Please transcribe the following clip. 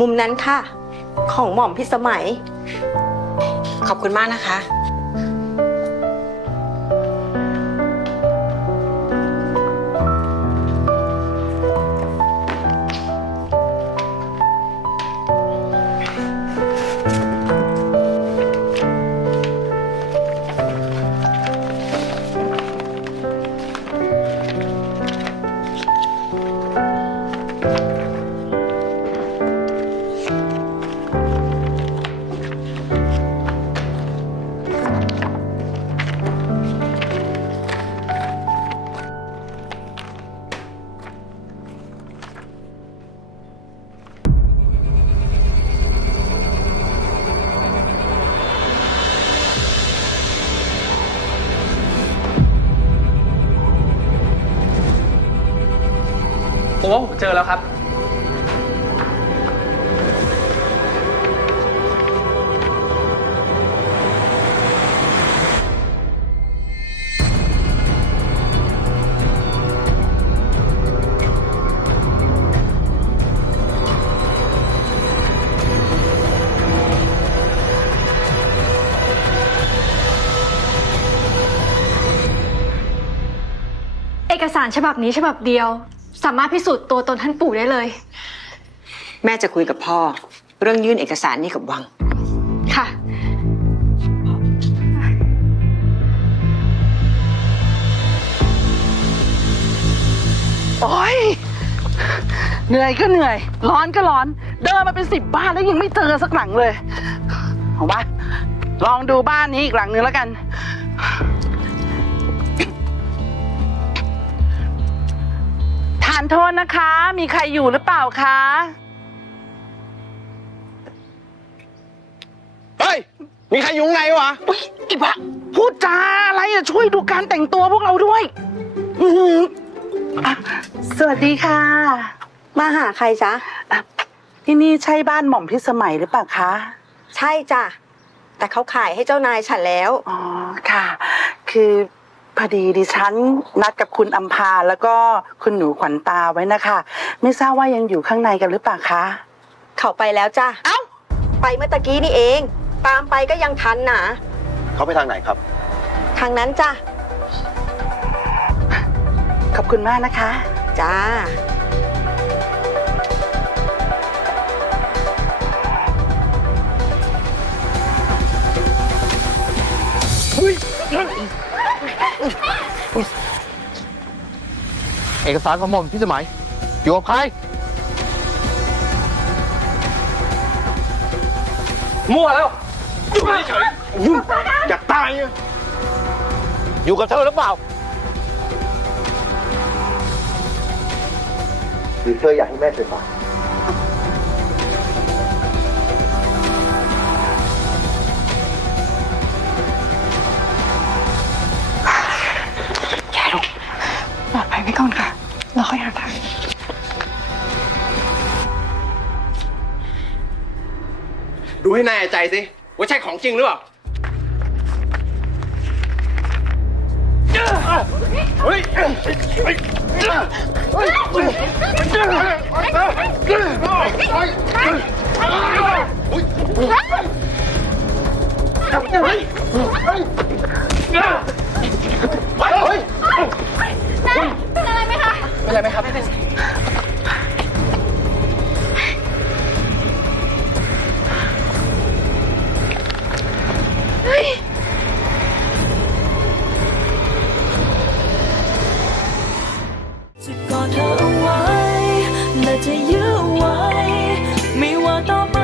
มุมนั้นค่ะ ของหม่อมพิสมัย ขอบคุณมากนะคะ ผมว่าผมเจอแล้วครับ เอกสารฉบับนี้ฉบับเดียว สามารถพิสูจน์ตัวตนท่านปู่ได้เลย แม่จะคุยกับพ่อ เรื่องยื่นเอกสารนี้กับวัง ค่ะ โอ้ยเหนื่อยก็เหนื่อย ร้อนก็ร้อน เดินมาเป็นสิบบ้านแล้วยังไม่เจอสักหลังเลย เอาวะลองดูบ้านนี้อีกหลังนึงแล้วกัน โทษนะคะ มีใครอยู่หรือเปล่าคะ เฮ้ย มีใครอยู่ข้างในวะอุ๊ยอีบ้าพูดจาอะไรอะช่วยดูการแต่งตัวพวกเราด้วยอือหืออะสวัสดีค่ะมาหาใครจ๊ะ อะที่นี่ใช่บ้านหม่อมพิสมัยหรือเปล่าคะ ใช่จ้ะ แต่เขาขายให้เจ้านายฉันแล้ว อ๋อค่ะ คือ พอดีดิฉันนัดกับคุณอัมพาแล้วก็คุณหนูขวัญตาไว้นะคะ ไม่ทราบว่ายังอยู่ข้างในกันหรือเปล่าคะ เขาไปแล้วจ้ะเอ้า ไปเมื่อตะกี้นี่เอง ตามไปก็ยังทันนะเขาไปทางไหนครับ ทางนั้นจ้ะขอบคุณมากนะคะ จ้า เอกสารของหม่อมพี่สมัยอยู่กับใครมั่วแล้วอยู่เฉยๆยุ่งอยากตายอะอยู่กับเธอหรือเปล่า หรือเธออยากให้แม่เสร็จ ดูให้แน่ใจสิว่าใช่ของจริงหรือเปล่าเฮ้ยเฮ้ยเป็นอะไรไหมคะ เป็นอะไรไหมครับเไว้ ไม่ว่าต่อไป